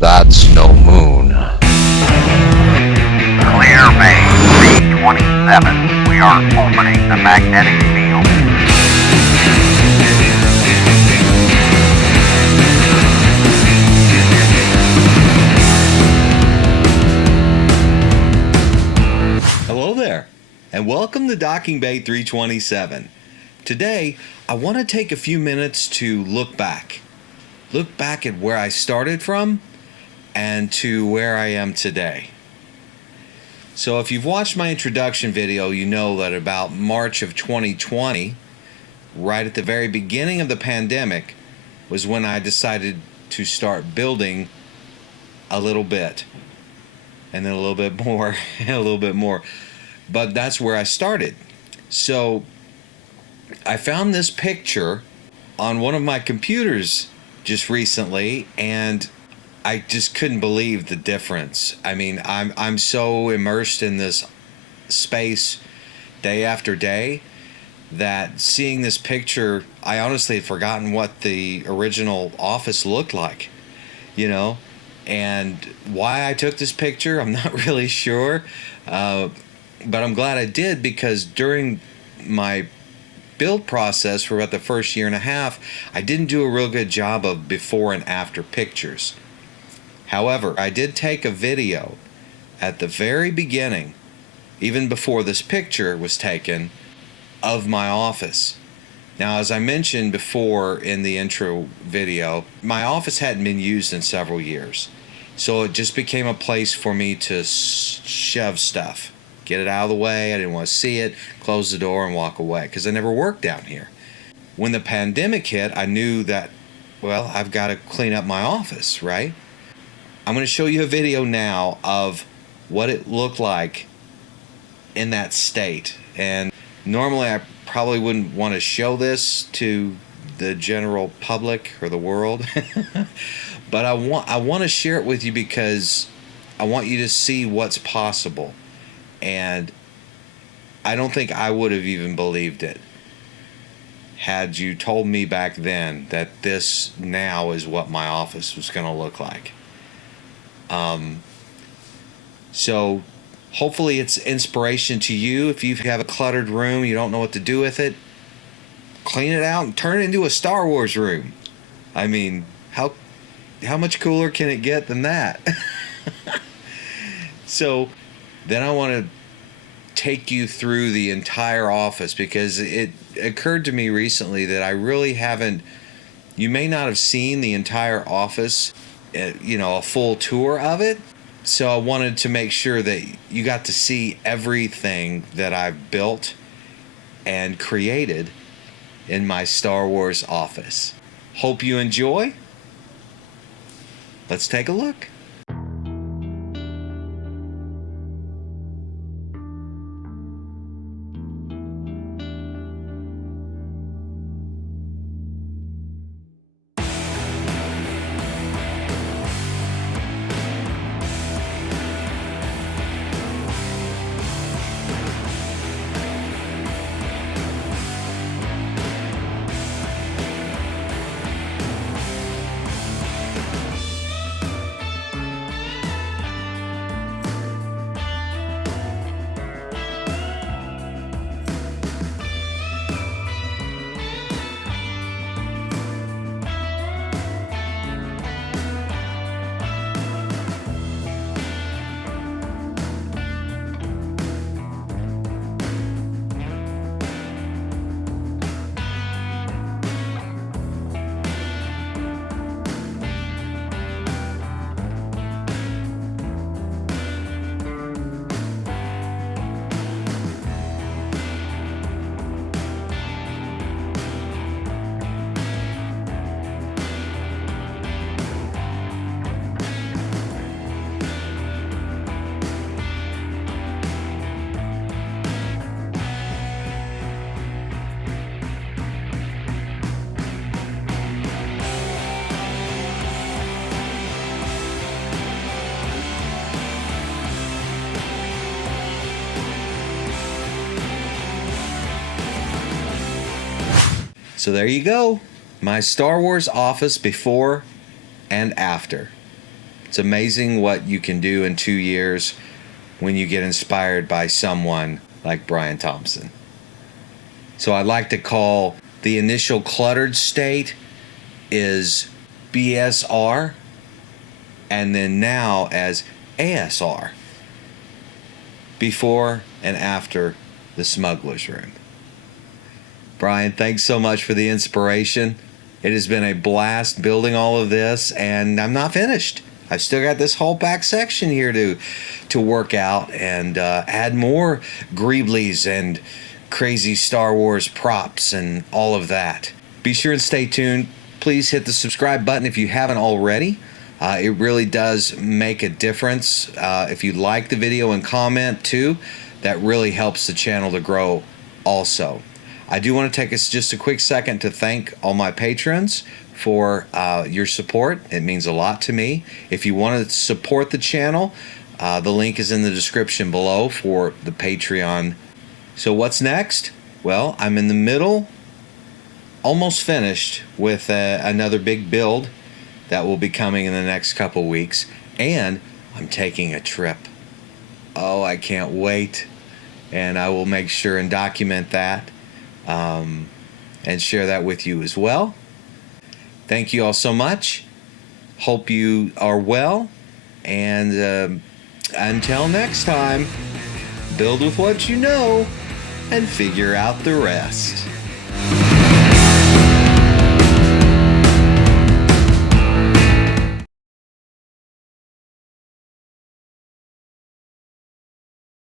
That's no moon. Clear Bay 327. We are opening the magnetic field. Hello there, and welcome to Docking Bay 327. Today, I want to take a few minutes to look back. Look back at where I started from and to where I am today. So if you've watched my introduction video, you know that about March of 2020, right at the very beginning of the pandemic, was when I decided to start building a little bit. And then a little bit more, and a little bit more. But that's where I started. So I found this picture on one of my computers just recently, and I just couldn't believe the difference. I mean, I'm so immersed in this space day after day that seeing this picture, I honestly had forgotten what the original office looked like, you know? And why I took this picture, I'm not really sure. But I'm glad I did, because during my build process for about the first year and a half, I didn't do a real good job of before and after pictures. However, I did take a video at the very beginning, even before this picture was taken, of my office. Now, as I mentioned before in the intro video, my office hadn't been used in several years. So it just became a place for me to shove stuff, get it out of the way. I didn't want to see it, close the door and walk away, because I never worked down here. When the pandemic hit, I knew that, well, I've got to clean up my office, right? I'm going to show you a video now of what it looked like in that state. And normally I probably wouldn't want to show this to the general public or the world. But I want to share it with you because I want you to see what's possible. And I don't think I would have even believed it had you told me back then that this now is what my office was going to look like. So hopefully it's inspiration to you. If you have a cluttered room, you don't know what to do with it, clean it out and turn it into a Star Wars room. I mean, how much cooler can it get than that? So then I want to take you through the entire office, because it occurred to me recently that I really haven't, you may not have seen the entire office, a full tour of it. So I wanted to make sure that you got to see everything that I've built and created in my Star Wars office. Hope you enjoy. Let's take a look. So there you go, my Star Wars office before and after. It's amazing what you can do in 2 years when you get inspired by someone like Brian Thompson. So I'd like to call the initial cluttered state is BSR, and then now as ASR, before and after the smuggler's room. Brian, thanks so much for the inspiration. It has been a blast building all of this, and I'm not finished. I've still got this whole back section here to work out and add more Greeblies and crazy Star Wars props and all of that. Be sure and stay tuned. Please hit the subscribe button if you haven't already. It really does make a difference. If you like the video and comment too, that really helps the channel to grow also. I do want to take just a quick second to thank all my patrons for your support. It means a lot to me. If you want to support the channel, the link is in the description below for the Patreon. So what's next? Well, I'm in the middle, almost finished with another big build that will be coming in the next couple weeks, and I'm taking a trip. Oh, I can't wait, and I will make sure and document that and share that with you as well. Thank you all so much. Hope you are well, and until next time, build with what you know and figure out the rest.